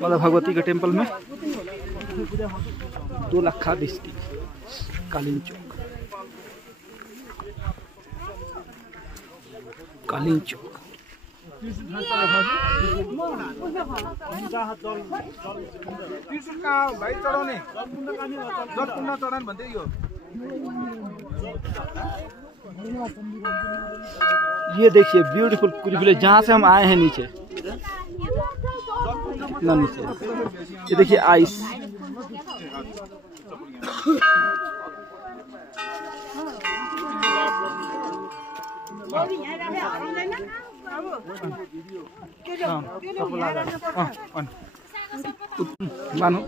माता भगवती के टेम्पल में 2 लाखा डिस्ट्रिक्ट कालीन चौक। कालीन चौक ये देखिए ब्यूटीफुल पूरी विलेज जहाँ से हम आए हैं नीचे ना नीचे ये देखिए आइस मानो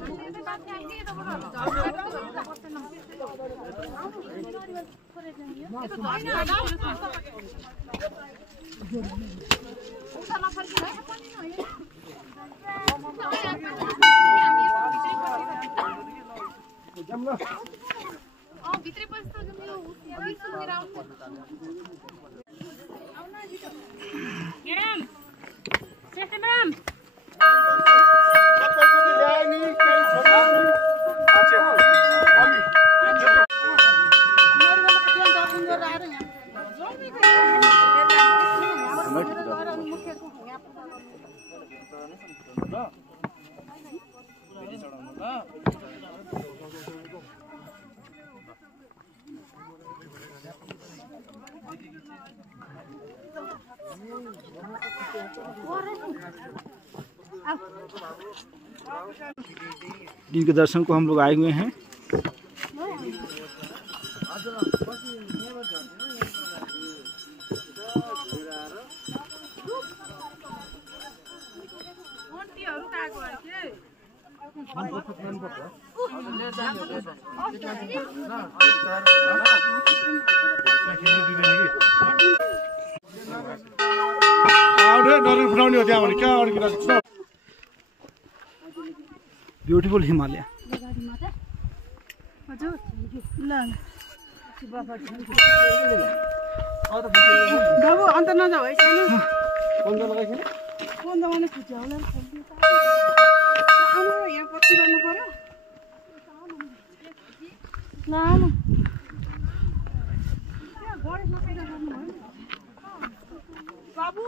जी के दर्शन को हम लोग आए हुए हैं। ब्यूटीफुल हिमालय अन्त नजाऊ है यहाँ पछि गर्नु पर्यो बाबु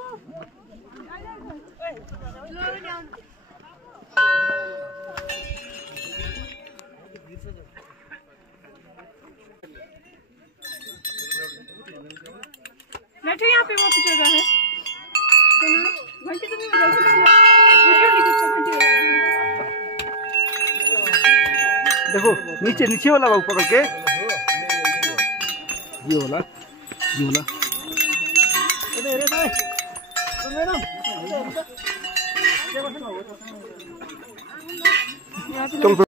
बैठो यहाँ पे वो पीछे है घंटी तो नहीं बजाई देखो नीचे नीचे वाला बाबू पकड़ के ये वाला चल